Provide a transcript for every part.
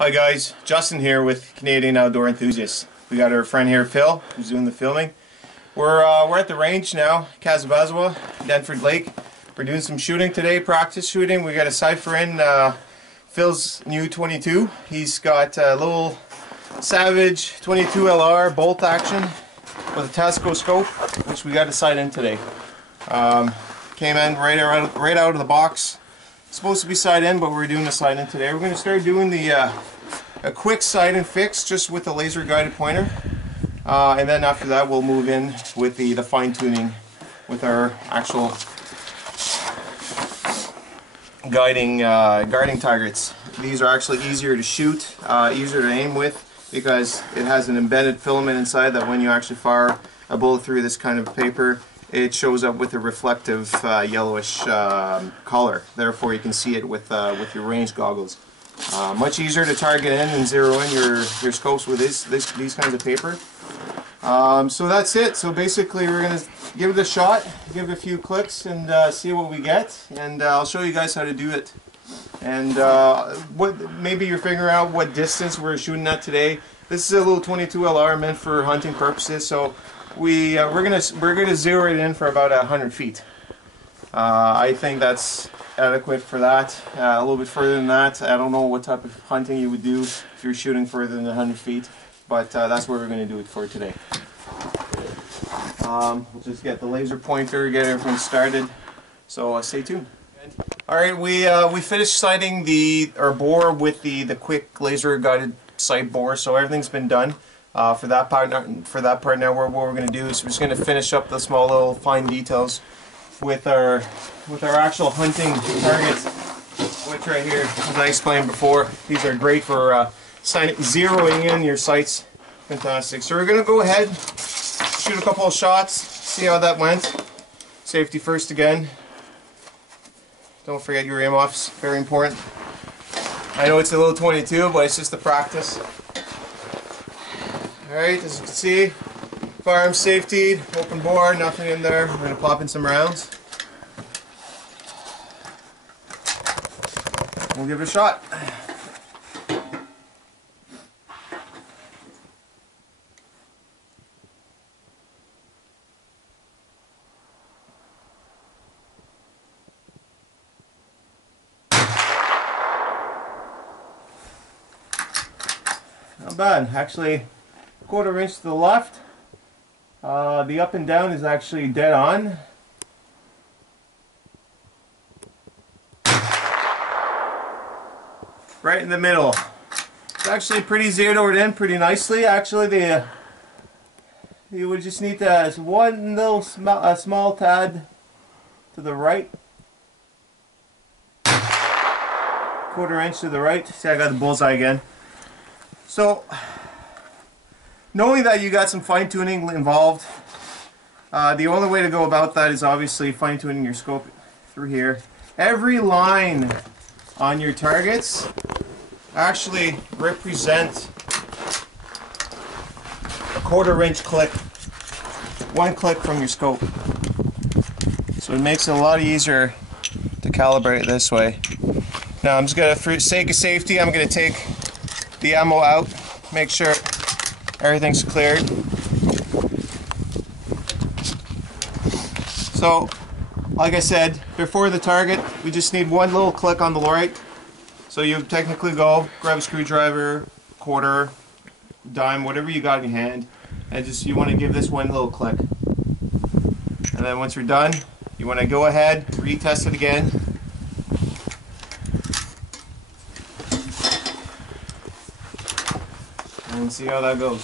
Hi guys, Justin here with Canadian Outdoor Enthusiasts. We got our friend here, Phil, who's doing the filming. We're at the range now, Casabazwa, Denford Lake. We're doing some shooting today, practice shooting. We got a cipher in Phil's new 22. He's got a little Savage 22 LR bolt action with a Tasco Scope, which we got a sight in today. Came in right out of the box. Supposed to be sight in, but we're doing the sight in today. We're going to start doing a quick sight in fix just with a laser guided pointer, and then after that we'll move in with the fine tuning with our actual guiding targets. These are actually easier to shoot, easier to aim with, because it has an embedded filament inside that when you actually fire a bullet through this kind of paper, it shows up with a reflective yellowish color. Therefore, you can see it with your range goggles. Much easier to target in and zero in your scopes with these kinds of paper. So that's it. So basically, we're going to give it a shot, give it a few clicks, and see what we get. And I'll show you guys how to do it. And maybe you're figuring out what distance we're shooting at today. This is a little 22 LR meant for hunting purposes. So we're gonna zero it in for about 100 feet. I think that's adequate for that. A little bit further than that, I don't know what type of hunting you would do if you're shooting further than 100 feet, but that's what we're going to do it for today. We'll just get the laser pointer, get everything started. So stay tuned. All right, we finished sighting our bore with the quick laser guided sight bore, so everything's been done. For that part now, what we're going to do is we're just going to finish up the small little fine details with our actual hunting targets, which right here, as I explained before, these are great for zeroing in your sights. Fantastic. So we're going to go ahead, shoot a couple of shots, see how that went. Safety first again. Don't forget your aim offs, very important. I know it's a little 22, but it's just a practice. Alright, as you can see, firearm safety, open bore, nothing in there. We're going to pop in some rounds. We'll give it a shot. Not bad, actually. Quarter inch to the left. The up and down is actually dead on. Right in the middle. It's actually pretty zeroed in pretty nicely. Actually, you would just need one little small tad to the right. Quarter inch to the right. See, I got the bullseye again. So, knowing that you got some fine-tuning involved, the only way to go about that is obviously fine-tuning your scope through here. Every line on your targets actually represent a quarter-inch click, one click from your scope. So it makes it a lot easier to calibrate this way. Now I'm just going to, for sake of safety, I'm going to take the ammo out, make sure everything's cleared. So, like I said, before the target, we just need one little click on the right. So you technically go, grab a screwdriver, quarter, dime, whatever you got in your hand, and just you want to give this one little click. And then once you're done, you want to go ahead, retest it again. And see how that goes.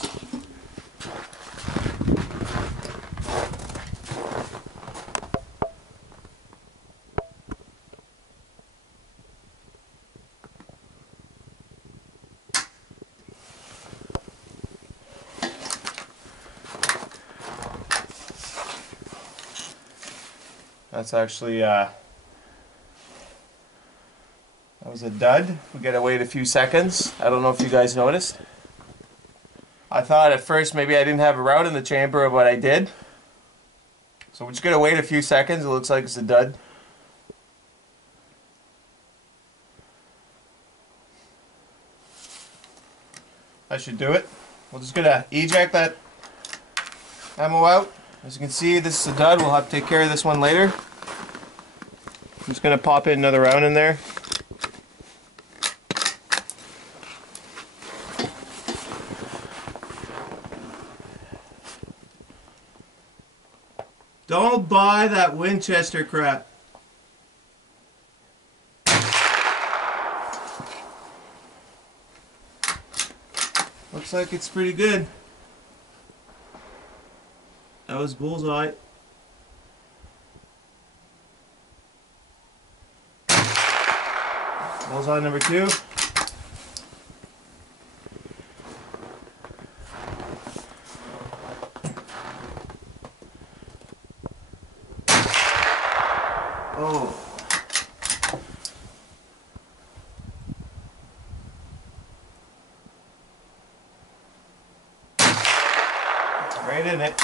That's actually that was a dud. We gotta wait a few seconds. I don't know if you guys noticed. I thought at first maybe I didn't have a route in the chamber, but I did. So we're just going to wait a few seconds. It looks like it's a dud. That should do it. We're just gonna eject that ammo out. As you can see, this is a dud. We'll have to take care of this one later. I'm just gonna pop in another round in there. Don't buy that Winchester crap. Looks like it's pretty good. That was bullseye. Bullseye number 2. Oh. Right in it.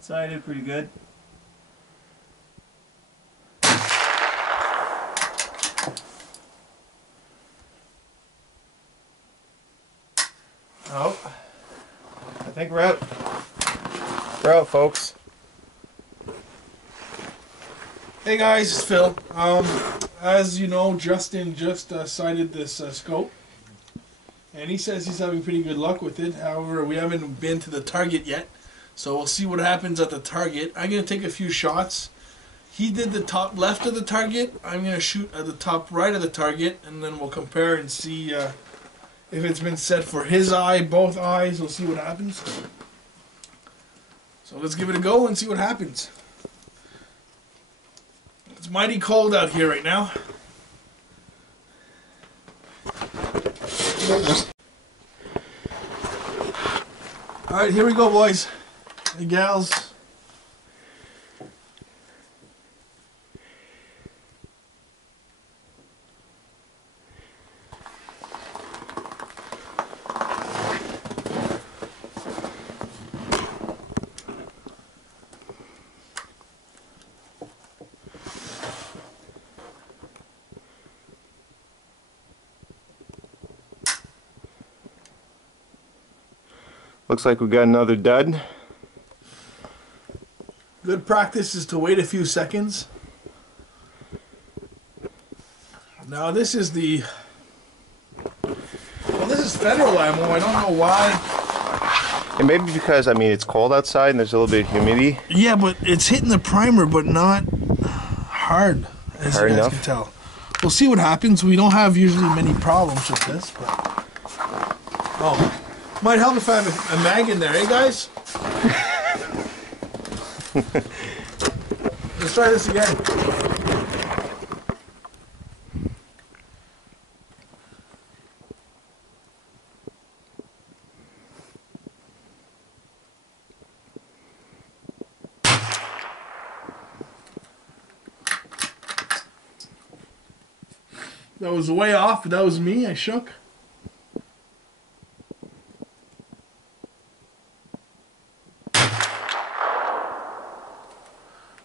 So I did pretty good. Oh, I think we're out. We're out, folks. Hey guys, it's Phil. As you know, Justin just sighted this scope, and he says he's having pretty good luck with it. However, we haven't been to the target yet, so we'll see what happens at the target. I'm going to take a few shots. He did the top left of the target. I'm going to shoot at the top right of the target, and then we'll compare and see if it's been set for his eye, both eyes. We'll see what happens. So let's give it a go and see what happens. It's mighty cold out here right now. Alright, here we go, boys and gals. Looks like we got another dud. Good practice is to wait a few seconds. Now this is the... Well, this is federal ammo. I don't know why. And maybe because, I mean, it's cold outside and there's a little bit of humidity. Yeah, but it's hitting the primer, but not hard, as you guys can tell. We'll see what happens. We don't have usually many problems with this, but... Oh. Might help if I have a mag in there, eh, guys? Let's try this again. That was way off, but that was me. I shook.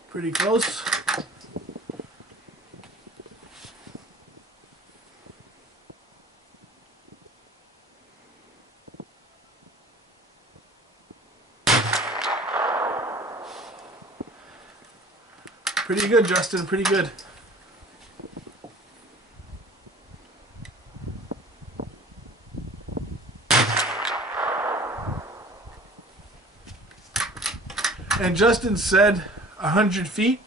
Pretty close. Pretty good, Justin, pretty good. And Justin said 100 feet,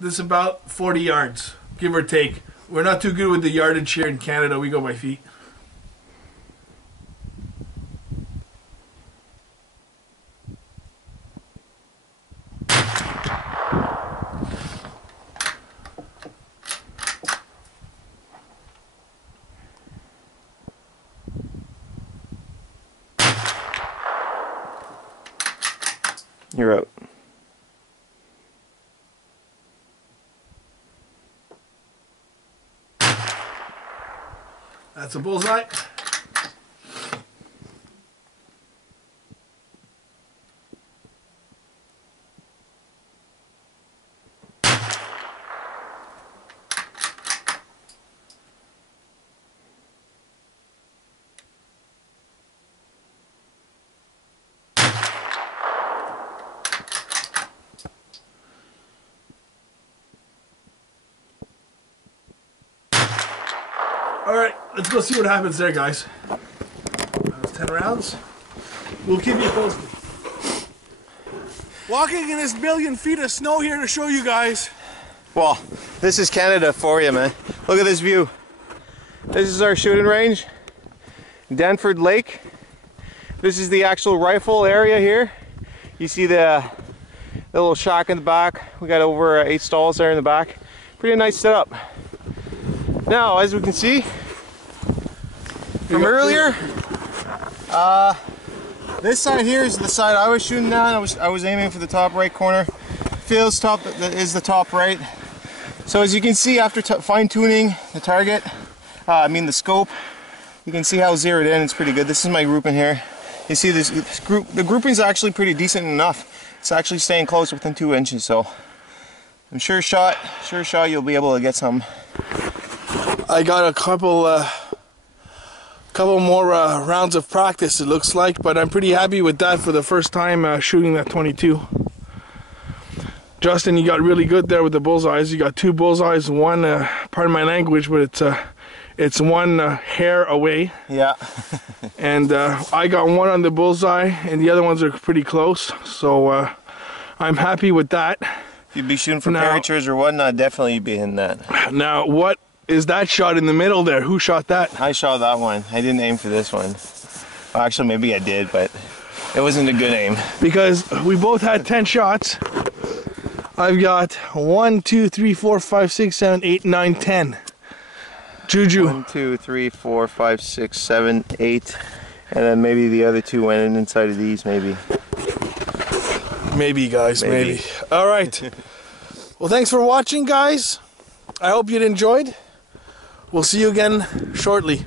this is about 40 yards, give or take. We're not too good with the yardage here in Canada, we go by feet. You're out. That's a bullseye. Alright, let's go see what happens there, guys. That was 10 rounds. We'll keep you posted. Walking in this million feet of snow here to show you guys. Well, this is Canada for you, man. Look at this view. This is our shooting range. Denford Lake. This is the actual rifle area here. You see the little shack in the back. We got over 8 stalls there in the back. Pretty nice setup. Now, as we can see from earlier, this side here is the side I was shooting at. I was aiming for the top right corner. Phil's top is the top right. So as you can see, after fine-tuning the target, the scope, you can see how zeroed in. It's pretty good. This is my grouping here. You see this group. The grouping is actually pretty decent enough. It's actually staying close within 2 inches. So I'm sure shot you'll be able to get some. I got a couple more rounds of practice, it looks like, but I'm pretty happy with that for the first time shooting that 22. Justin, you got really good there with the bullseyes. You got 2 bullseyes, one, pardon my language, but it's one hair away. Yeah. And I got one on the bullseye, and the other ones are pretty close. So I'm happy with that. If you'd be shooting for apertures or whatnot, definitely you'd be hitting that. Now, what is that shot in the middle there? Who shot that? I shot that one. I didn't aim for this one. Well, actually, maybe I did, but it wasn't a good aim. Because we both had 10 shots. I've got 1, 2, 3, 4, 5, 6, 7, 8, 9, 10. Juju. 1, 2, 3, 4, 5, 6, 7, 8. And then maybe the other 2 went in inside of these, maybe. Maybe, guys, maybe. All right. Well, thanks for watching, guys. I hope you enjoyed. We'll see you again shortly.